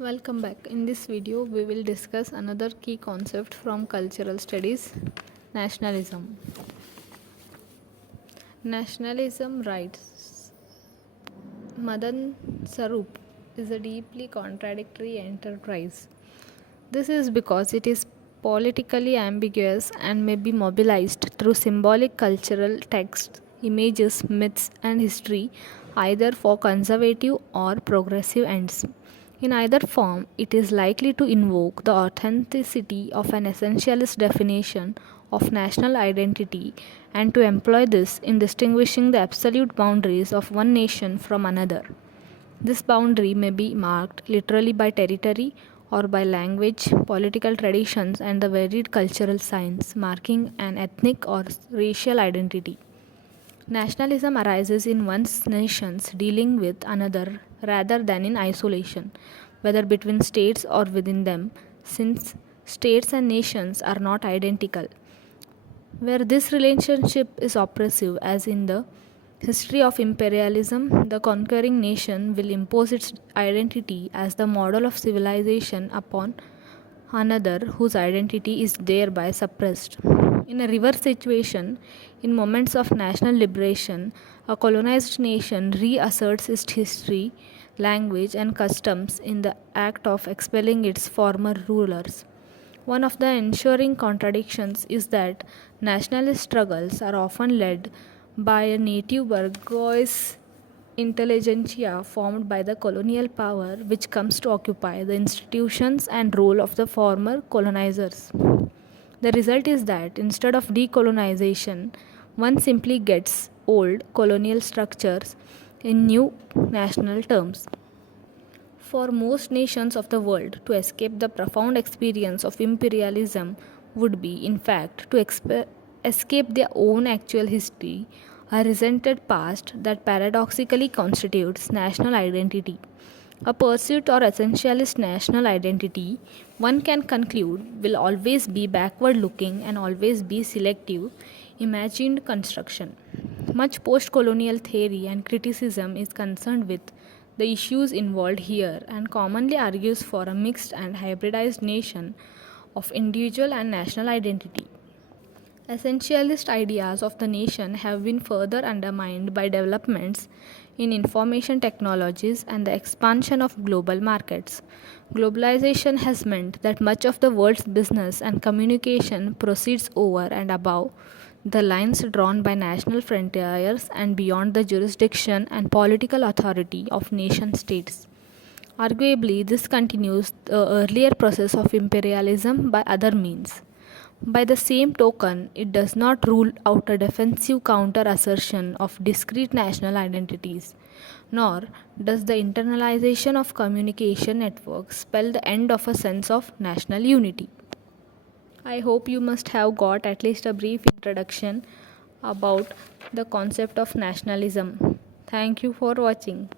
Welcome back. In this video, we will discuss another key concept from cultural studies, nationalism. Nationalism, writes Madan Sarup, is a deeply contradictory enterprise. This is because it is politically ambiguous and may be mobilized through symbolic cultural texts, images, myths, and history, either for conservative or progressive ends. In either form, it is likely to invoke the authenticity of an essentialist definition of national identity and to employ this in distinguishing the absolute boundaries of one nation from another. This boundary may be marked literally by territory or by language, political traditions, and the varied cultural signs marking an ethnic or racial identity. Nationalism arises in one's nations dealing with another rather than in isolation, whether between states or within them, since states and nations are not identical. Where this relationship is oppressive, as in the history of imperialism, the conquering nation will impose its identity as the model of civilization upon another whose identity is thereby suppressed. In a reverse situation, in moments of national liberation, a colonized nation reasserts its history, language, and customs in the act of expelling its former rulers. One of the ensuring contradictions is that nationalist struggles are often led by a native bourgeois intelligentsia formed by the colonial power which comes to occupy the institutions and role of the former colonizers. The result is that instead of decolonization, one simply gets old colonial structures in new national terms. For most nations of the world, to escape the profound experience of imperialism would be, in fact, to escape their own actual history, a resented past that paradoxically constitutes national identity. A pursuit or essentialist national identity, one can conclude, will always be backward looking and always be selective, imagined construction. Much post colonial theory and criticism is concerned with the issues involved here and commonly argues for a mixed and hybridized nation of individual and national identity. Essentialist ideas of the nation have been further undermined by developments in information technologies and the expansion of global markets. Globalization has meant that much of the world's business and communication proceeds over and above the lines drawn by national frontiers and beyond the jurisdiction and political authority of nation states. Arguably, this continues the earlier process of imperialism by other means. By the same token, it does not rule out a defensive counter assertion of discrete national identities, nor does the internalization of communication networks spell the end of a sense of national unity. I hope you must have got at least a brief introduction about the concept of nationalism. Thank you for watching.